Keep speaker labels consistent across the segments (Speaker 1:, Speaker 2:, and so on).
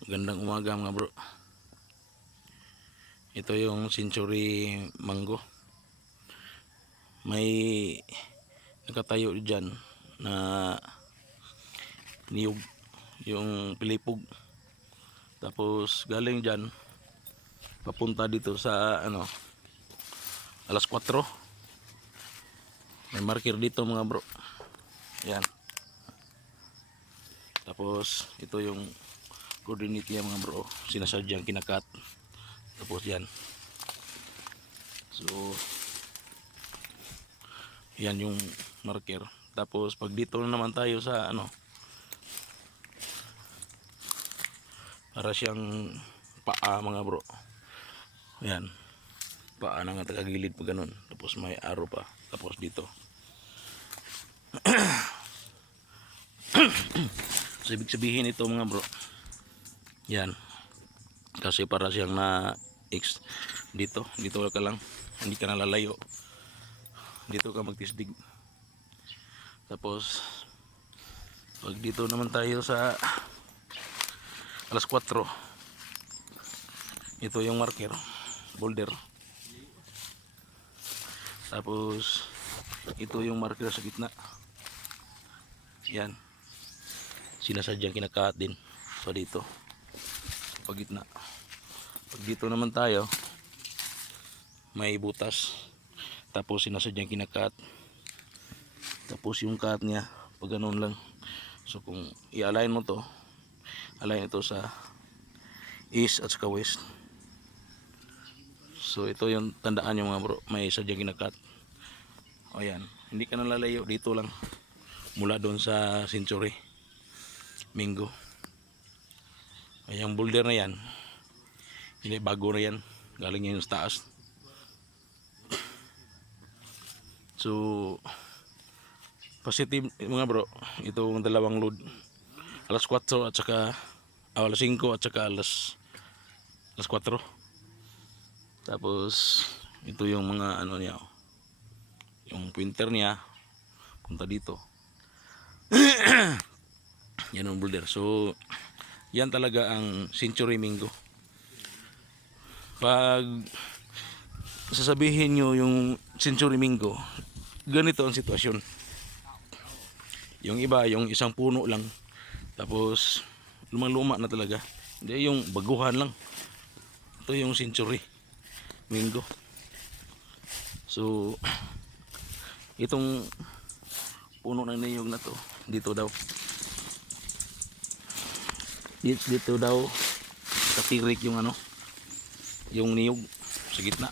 Speaker 1: Magandang umaga mga bro. Ito yung century mango. May nakatayo dyan na niyog yung pilipog. Tapos galing dyan papunta dito sa ano alas 4. May marker dito mga bro. Yan. Tapos ito yung coordinate niya mga bro. Sinasadyang kinakat. Tapos yan. So yan yung marker. Tapos pag dito na naman tayo sa ano para siyang paa mga bro. Yan. Paa na nga tagagilid pa ganun. Tapos may arrow pa. Tapos dito. So ibig sabihin ito mga bro. Yan. Kasi para siyang na X dito, dito ka lang. Hindi ka nalalayo. Dito ka magtisdig. Tapos pag dito naman tayo sa alas 4 ito yung marker boulder tapos ito yung marker sa gitna yan sinasadyang kinakaat din so dito sa gitna pag dito naman tayo may butas. Tapos sinasadyang kinakaat tapos yung cut niya pag ganun lang. So kung i-align mo to align ito sa east at saka west. So ito yung tandaan nyo mga bro may sadyang kinakat. O yan hindi ka nalalayo dito lang. Mula doon sa century mingo. ay yung boulder na yan hindi bago na yan. Galing yan sa taas. So positive mga bro itong dalawang load. Alas 4 at saka ah, alas 5 at saka alas alas 4 tapos ito yung mga ano niya oh. yung pointer niya punta dito. Yan ang boulder. So yan talaga ang century mingo. Pag sasabihin nyo yung century mingo ganito ang sitwasyon. Yung iba yung isang puno lang tapos lumang-luma na talaga. Hindi yung baguhan lang. Ito yung century mingo. So itong puno ng niyog na to dito daw dito, dito daw katirik yung ano yung niyog sa gitna.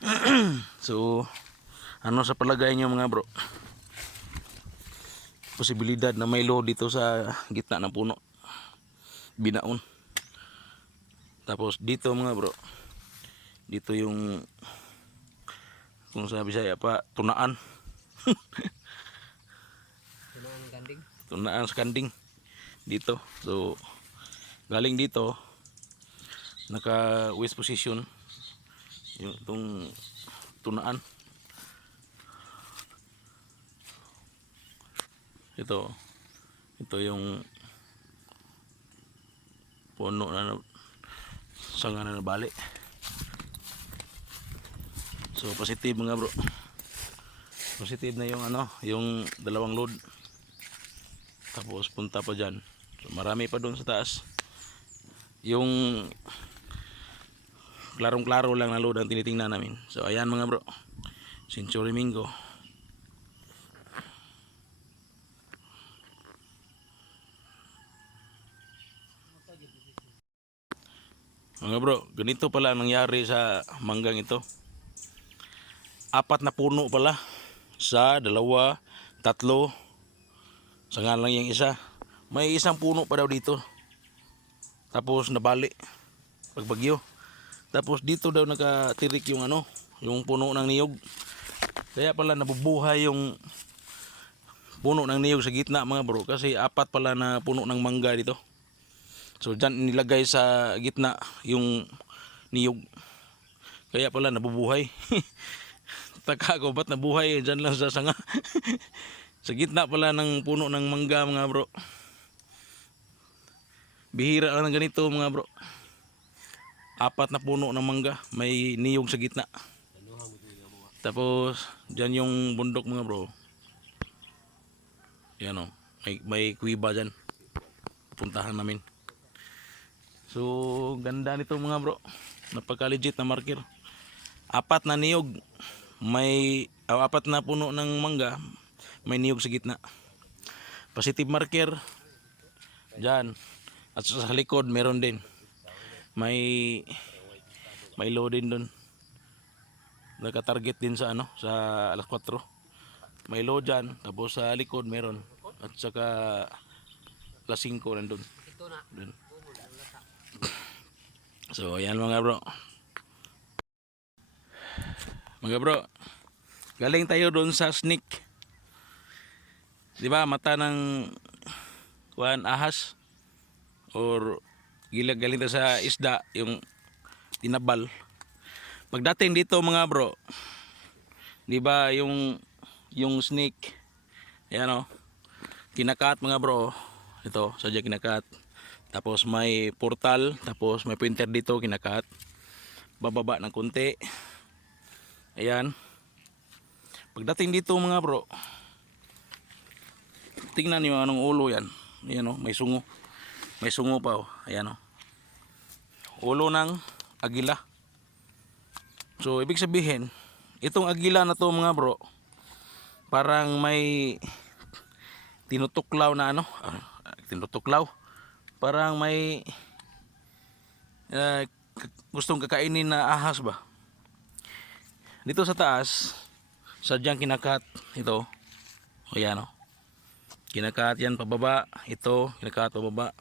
Speaker 1: So ano sa palagay nyo mga bro? Posibilidad na may load dito sa gitna ng puno. Binaon. Tapos dito mga bro dito yung kung sabi saya pa tunaan.
Speaker 2: Tunaan ng ganding.
Speaker 1: tunaan sa kanding dito. So galing dito naka west position yung itong tunaan. Ito ito yung puno na- sanga na nabali. So positive mga bro. Positive na yung ano yung dalawang load tapos punta pa dyan. So, marami pa doon sa taas. Yung klarong klaro lang na load ang tinitingnan namin. So ayan mga bro. Century Mingo. Mga bro ganito pala ang nangyari sa manggang ito. Apat na puno pala sa dalawa tatlo Sanga lang yung isa. May isang puno pa daw dito. Tapos nabali. Pagbagyo. Tapos dito daw nakatirik yung ano, yung puno ng niyog. Kaya pala nabubuhay yung puno ng niyog sa gitna mga bro. Kasi apat pala na puno ng mangga dito. So dyan nilagay sa gitna yung niyog. Kaya pala nabubuhay. Taka ko ba't nabuhay dyan lang sa sanga. Sa gitna pala ng puno ng mangga mga bro. Bihira lang ng ganito mga bro. Apat na puno ng mangga. May niyog sa gitna. Tapos, dyan yung bundok mga bro. Yan o. May, may kuiba dyan. Puntahan namin. So, ganda nito mga bro. Napaka-legit na marker. Apat na niyog. May ah, apat na puno ng mangga. May niyog sa gitna. Positive marker. Diyan. At sa likod meron din. May may low din doon. Naka-target din sa ano, sa alas 4. May low dyan, tapos sa likod meron. At saka alas 5 nandun. Dun. So, ayan mga bro. Mga bro, galing tayo doon sa snake. 'Di ba mata ng kuan ahas or gilag galing sa isda yung tinabal. Pagdating dito mga bro, 'di ba yung yung snake ayan oh. Kinakat mga bro. Ito, sadya kinakat. Tapos may portal, tapos may printer dito kinakat. Bababa ng kunti. Ayan. Pagdating dito mga bro, tingnan niyo anong ulo yan. Ayan oh, may sungo. May sungo pa oh. Ayan oh. Ulo ng agila. So, ibig sabihin, itong agila na to mga bro, parang may tinutuklaw na ano, ah, tinutuklaw. Parang may k- gustong kakainin na ahas ba? Dito sa taas, sadyang kinakat ito. O yan o. Kinakat yan pababa. Ito, kinakat pababa.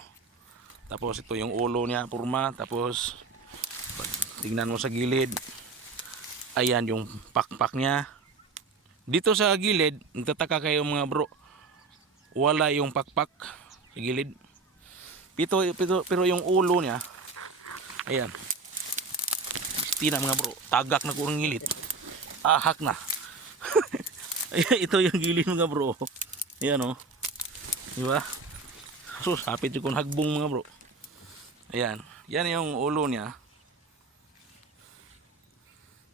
Speaker 1: Tapos ito yung ulo niya, purma. Tapos, tingnan mo sa gilid, ayan yung pakpak niya. Dito sa gilid, nagtataka kayo mga bro, wala yung pakpak sa gilid. Pito, pito, pero yung ulo niya, ayan. Tina mga bro, tagak na kurang gilid. Ahak na. Ito yung gilid mga bro. Ayan oh. Di ba? So, sapit yung hagbong mga bro. Ayan. Yan yung ulo niya.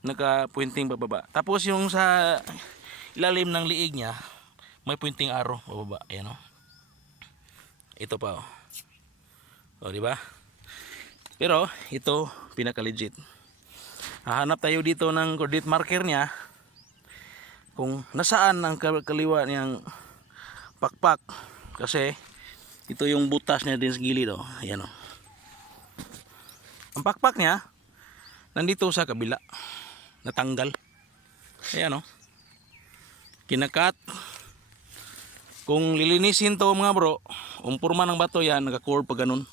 Speaker 1: Naka-pointing bababa. Tapos yung sa ilalim ng liig niya, may pointing arrow bababa. Ayan oh. Ito pa oh. O, di ba? Pero ito pinaka-legit. Hahanap tayo dito ng coordinate marker niya kung nasaan ang kal- kaliwa niyang pakpak kasi ito yung butas niya din sa gilid oh. Ayan oh. Ang pakpak niya nandito sa kabila. Natanggal. Ayan oh. Kinakat. Kung lilinisin to mga bro, umpurma ng bato yan, naka-core pa ganun.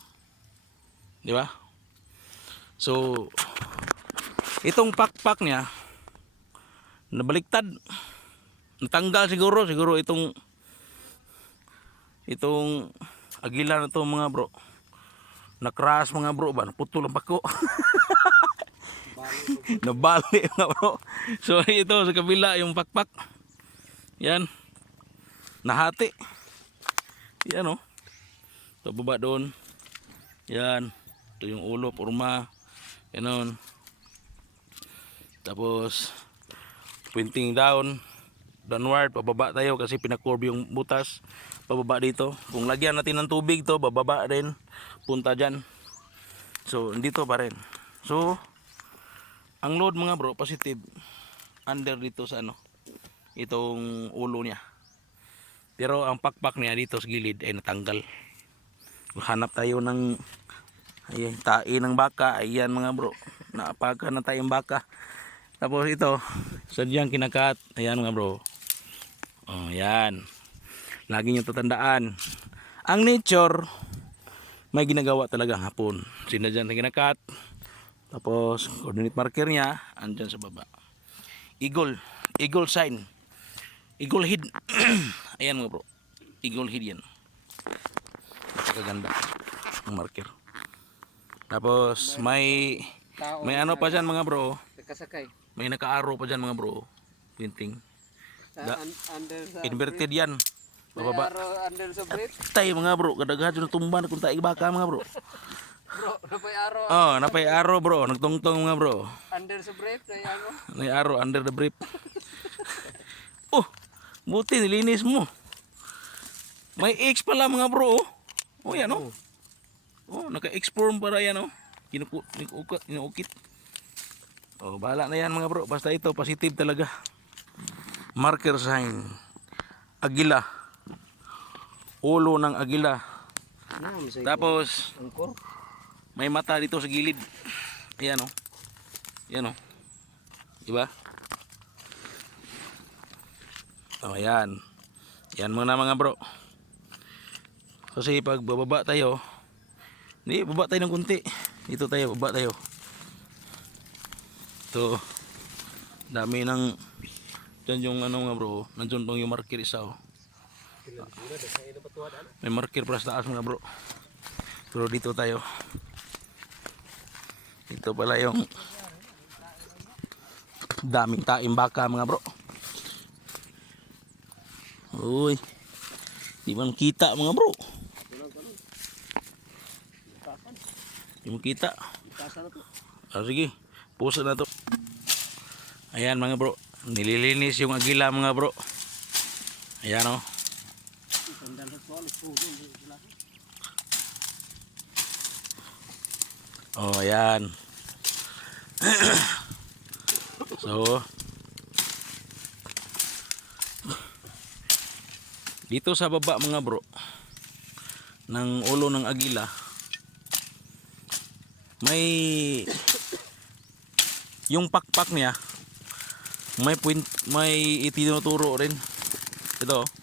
Speaker 1: Di ba? So, itong pakpak niya, nabaliktad. Natanggal siguro, siguro itong itong agila na to mga bro. Nakras mga bro ba? Naputol ang pako. Nabali mga bro. So ito sa kabila yung pakpak. Yan. Nahati. Yan oh. Pababa doon. Yan. Ito yung ulo, purma. Ganon. Tapos, pointing down. Downward, pababa tayo kasi pinakurb yung butas. Pababa dito. Kung lagyan natin ng tubig to, bababa rin. Punta dyan. So, dito pa rin. So, ang load mga bro, positive. Under dito sa ano, itong ulo niya. Pero ang pakpak niya dito sa gilid ay natanggal. Hanap tayo ng Ayan, tae ng baka. Ayan mga bro. Naapaka na tayong baka. Tapos ito, sadyang kinakat. Ayan mga bro. Oh, ayan. Lagi nyo tatandaan. Ang nature, may ginagawa talaga hapon. Sinadyan na kinakat. Tapos, coordinate marker niya, andyan sa baba. Eagle. Eagle sign. Eagle head. ayan mga bro. Eagle head yan. Kaganda. Ang marker. Tapos may may ano pa dyan mga bro.
Speaker 2: nakasakay.
Speaker 1: May naka-arrow pa dyan mga bro. Printing.
Speaker 2: Sa
Speaker 1: Da- Inverted yan. Bababa.
Speaker 2: Aro under sa brief.
Speaker 1: Tay mga bro, kadaghan na tumban kung taig baka mga bro.
Speaker 2: Bro, napay aro
Speaker 1: Oh, napay aro bro, nagtungtong mga bro.
Speaker 2: under sa brief na ano.
Speaker 1: May aro under the brief. oh, buti nilinis mo. May X pala mga bro. Oh, oh yan oh. Oh, naka-exform para yan oh. Kinuku, kinuukit, kinuukit. Oh, bahala na yan mga bro. Basta ito, positive talaga. Marker sign. Agila. Ulo ng agila.
Speaker 2: Sa
Speaker 1: Tapos, may mata dito sa gilid. Ayan oh. Ayan oh. Diba? Oh, ayan. Yan muna mga bro. Kasi pag bababa tayo, hindi, baba tayo ng kunti. Dito tayo, baba tayo. Ito. Dami ng Diyan yung ano mga bro, nandiyan tong yung marker isa oh. May marker para sa taas mga bro. Pero dito tayo. Ito pala yung daming taim baka mga bro. Uy. Di man kita mga bro. Di man kita. Ah, sige. Pusa na to. Ayan mga bro. Nililinis yung agila mga bro. Ayan oh. Oh, ayan. so, dito sa baba mga bro, ng ulo ng agila, may yung pakpak niya, may point, may itinuturo rin. Ito, oh.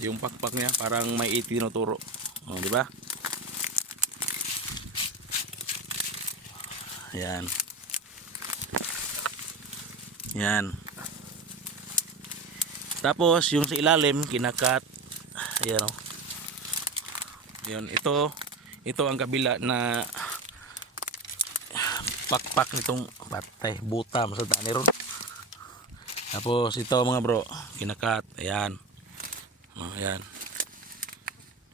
Speaker 1: Yung pakpak niya, parang may itinuturo. Oh, di ba? Yan. Yan. Tapos yung sa ilalim kinakat. Ayan oh. Yun, ito ito ang kabila na pakpak nitong patay buta masada ni ron. Tapos ito mga bro, kinakat. Ayan. Oh, ayan.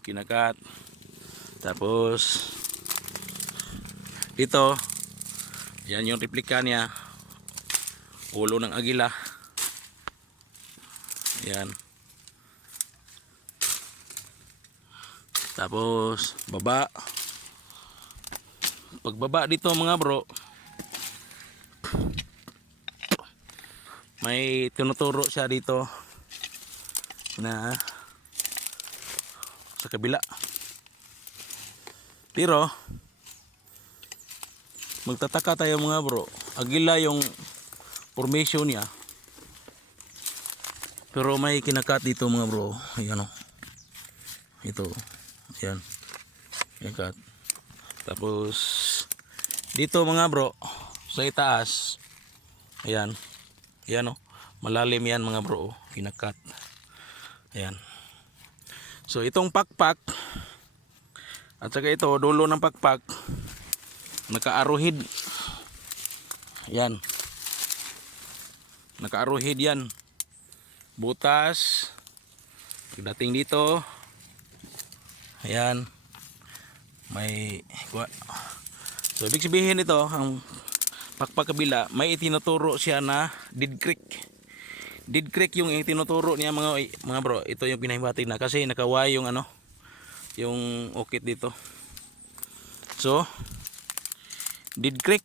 Speaker 1: Kinakat. Tapos dito yan yung replika niya. Ulo ng agila. Yan. Tapos baba. Pagbaba dito mga bro. May tinuturo siya dito na sa kabila. Pero magtataka tayo mga bro. Agila yung formation niya. Pero may kinakat dito mga bro. Ayan o ito ayan. Kinakat. Tapos dito mga bro sa itaas ayan. Ayan o malalim yan mga bro kinakat ayan. So itong pakpak at saka ito dulo ng pakpak nakaaruhid. Yan nakaaruhid yan. Butas. Pagdating dito ayan. May so ibig sabihin ito ang pakpakabila may itinuturo siya na dead creek dead creek yung itinuturo niya mga mga bro ito yung pinahimati na kasi nakaway yung ano yung ukit dito so Dead Creek.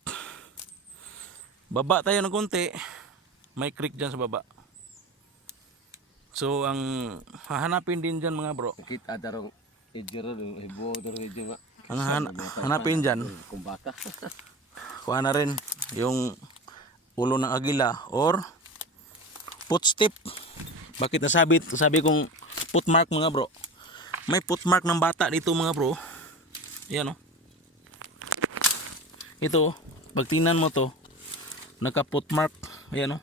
Speaker 1: Baba tayo ng konti. May creek dyan sa baba. So, ang hahanapin din dyan mga bro.
Speaker 2: Kita darong ejero ng ibo darong ejero.
Speaker 1: Ang han- hanapin dyan,
Speaker 2: Kumbaka.
Speaker 1: kuha na rin yung ulo ng agila or footstep. Bakit nasabi, sabi kong footmark mga bro. May footmark ng bata dito mga bro. Yan o. Ito, pag tingnan mo to, naka footmark. Ayan o.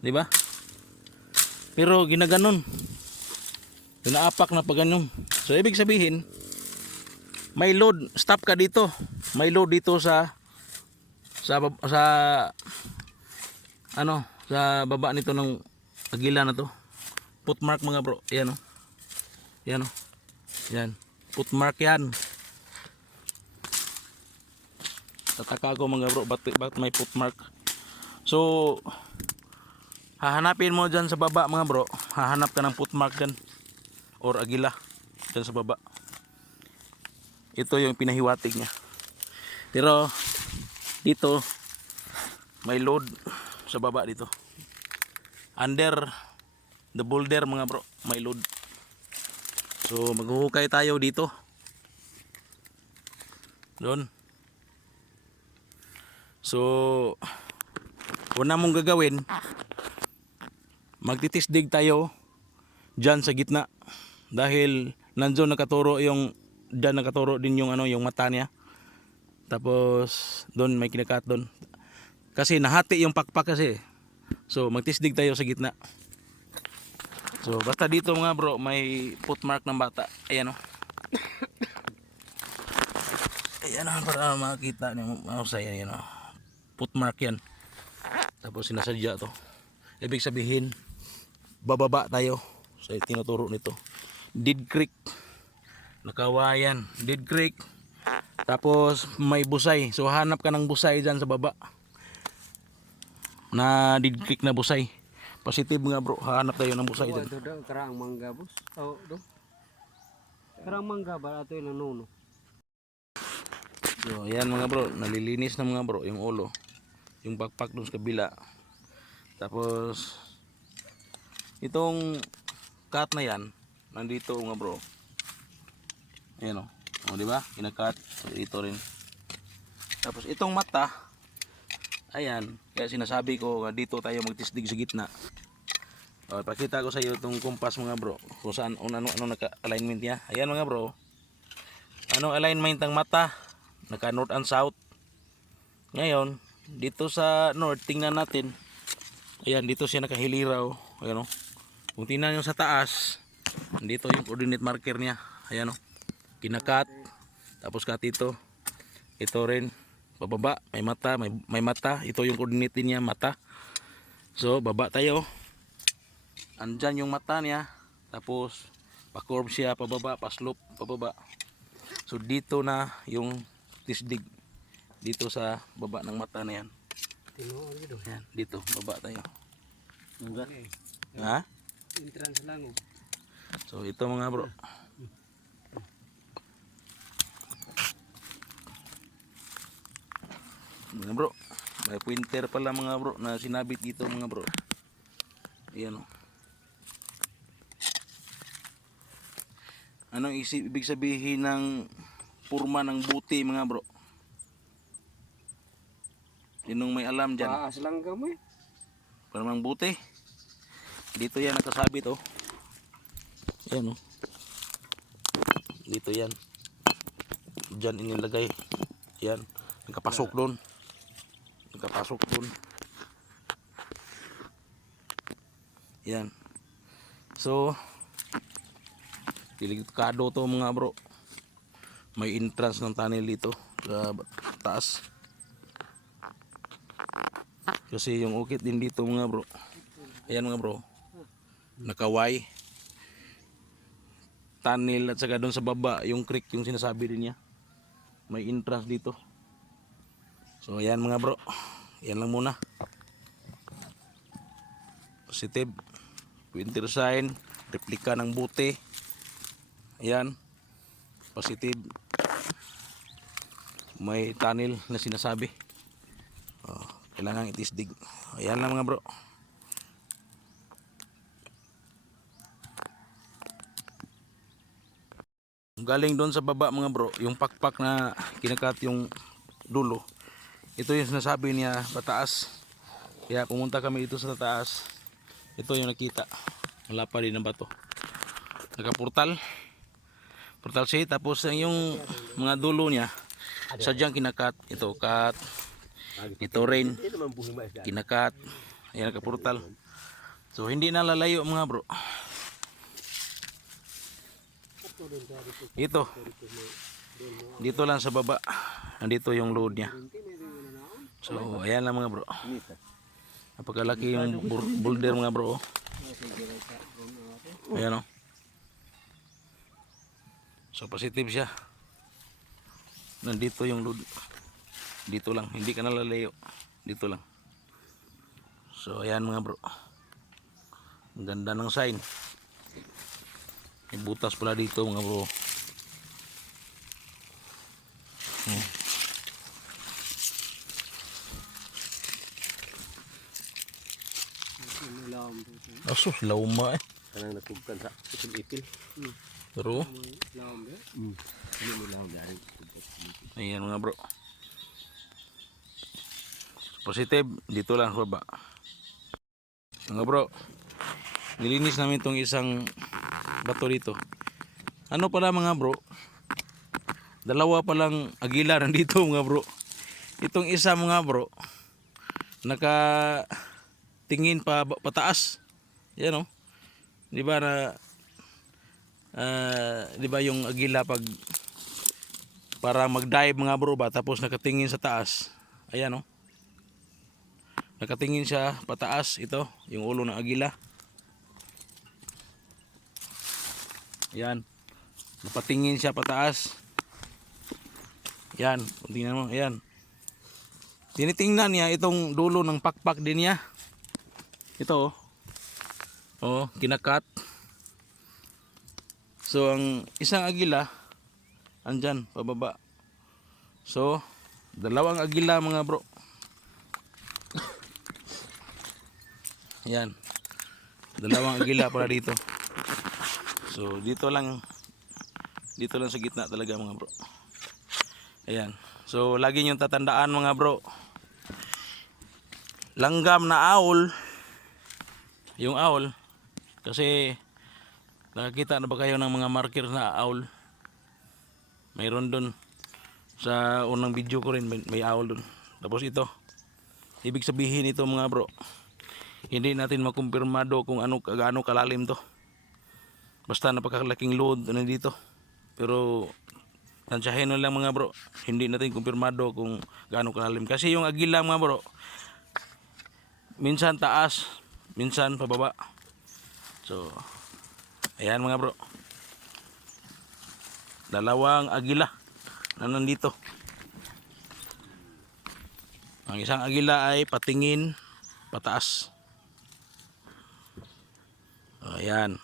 Speaker 1: Di ba? Pero ginaganon. Pinaapak na pa ganun. So ibig sabihin, may load, stop ka dito. May load dito sa sa sa ano, sa baba nito ng agila na to. footmark mga bro. Ayan oh. Ayan oh. Yan. Footmark yan. Tataka ko mga bro, bakit, bakit may footmark? So, hahanapin mo dyan sa baba mga bro. Hahanap ka ng footmark dyan. Or agila. Dyan sa baba. Ito yung pinahiwatig niya. Pero, dito, may load sa baba dito. Under the boulder mga bro, may load. So, maghuhukay tayo dito. Doon. So, una mong gagawin, magtitisdig tayo dyan sa gitna. Dahil nandiyon nakaturo yung, dyan nakaturo din yung ano, yung mata niya. Tapos, doon may kinakat doon. Kasi nahati yung pakpak kasi. So, magtisdig tayo sa gitna. So, basta dito mga bro, may footmark ng bata. Ayan o. Ayan o, para makita niyo. Ano sa ayan o. Footmark yan. Tapos sinasadya to. Ibig sabihin, bababa tayo sa tinuturo nito. Dead Creek. Nakawayan. Dead Creek. Tapos may busay. So hanap ka ng busay dyan sa baba. Na Creek na busay. Positive nga bro. Hanap tayo ng busay
Speaker 2: Oh,
Speaker 1: dyan.
Speaker 2: ito daw, karang mangga boss. Oh, do. Karang mangga ba ato yung nanuno?
Speaker 1: So, ayan mga bro, nalilinis na mga bro yung ulo. Yung backpack dun sa kabila. Tapos itong cut na yan, nandito mga bro. Ayan o. O, di ba? Kinakat. So, ito rin. Tapos itong mata, ayan, kaya sinasabi ko nga dito tayo magtisdig sa gitna. O, pakita ko sa iyo itong kumpas mga bro. Kung saan, ano, ano, ano naka-alignment niya. Ayan mga bro. Anong alignment ng mata? naka north and south ngayon dito sa north tingnan natin ayan dito siya nakahiliraw ayan o kung tingnan nyo sa taas dito yung coordinate marker niya ayan o kinakat tapos cut ito ito rin pababa may mata may, may mata ito yung coordinate din niya mata so baba tayo andyan yung mata niya tapos pa-curve siya pababa pa-slope pababa so dito na yung tisdig dito sa baba ng mata na yan. Yan, dito, baba tayo.
Speaker 2: Okay.
Speaker 1: Ha?
Speaker 2: Entrance lang oh.
Speaker 1: So ito mga bro. Mga bro, may pointer pala mga bro na sinabit dito mga bro. Ayan o. Anong isip, ibig sabihin ng purma ng buti mga bro? Sinong may alam dyan?
Speaker 2: Paas lang kami.
Speaker 1: Parang buti. Dito yan nakasabit oh. Ayan oh. Dito yan. Diyan inilagay. Yan. Nakapasok doon. Nakapasok doon. Yan. So, delikado to mga bro. May entrance ng tunnel dito sa taas. Kasi yung ukit din dito mga bro. Ayan mga bro. Nakaway. Tunnel at saka doon sa baba yung creek yung sinasabi din niya. May entrance dito. So ayan mga bro. Yan lang muna. Positive. Winter sign. Replika ng buti. Ayan. Positive. May tunnel na sinasabi. Oh, kailangan itisdig. Ayan lang mga bro. Galing doon sa baba mga bro, yung pakpak na kinakat yung dulo. Ito yung sinasabi niya pataas. Kaya pumunta kami dito sa taas. Ito yung nakita. Wala pa rin ng bato. Nakaportal. Portal siya. Tapos yung mga dulo niya, sadyang kinakat. Ito, cut. Ito
Speaker 2: Ito dahil.
Speaker 1: kinakat. Ayan, nakaportal. So, hindi na lalayo mga bro. Ito. Dito lang sa baba. Nandito yung load niya. So, ayan lang mga bro. Napakalaki yung boulder mga bro.
Speaker 2: Natin.
Speaker 1: Ayan o. So positive siya. Nandito yung load. Dito lang. Hindi ka nalalayo. Dito lang. So ayan mga bro. Ang ganda ng sign. May butas pala dito mga bro. Hmm.
Speaker 2: Ano lang dito.
Speaker 1: Asus, lauma eh.
Speaker 3: Kanang natugkan sa ipil-ipil.
Speaker 1: Pero,
Speaker 2: May laom ba?
Speaker 3: Hmm. Ano mo lang dari.
Speaker 1: ayan mga bro. Positive, dito lang baba. Mga bro, nilinis namin itong isang bato dito. Ano pala mga bro? Dalawa palang agila nandito mga bro. Itong isa mga bro, naka tingin pa pataas. Yan oh. 'Di ba na ah, 'di ba yung agila pag para mag-dive mga bro ba tapos nakatingin sa taas. Ayan oh. Nakatingin siya pataas ito, yung ulo ng agila. Yan. Napatingin siya pataas. Yan, kung tingnan mo, ayan. Tinitingnan niya itong dulo ng pakpak din niya. Ito oh. Oh, kinakat. So ang isang agila andyan pababa. So dalawang agila mga bro. Yan. Dalawang agila para dito. So dito lang dito lang sa gitna talaga mga bro. Ayan. So lagi niyong tatandaan mga bro. Langgam na owl. Yung owl kasi nakakita na ba kayo ng mga marker na owl? Mayroon doon sa unang video ko rin may, may owl doon. Tapos ito. Ibig sabihin ito mga bro hindi natin makumpirmado kung ano gaano kalalim to basta napakalaking load ano dito pero tansyahin na lang mga bro hindi natin kumpirmado kung gaano kalalim kasi yung agila mga bro minsan taas minsan pababa so ayan mga bro. Dalawang agila na nandito. Ang isang agila ay patingin pataas. Ayan.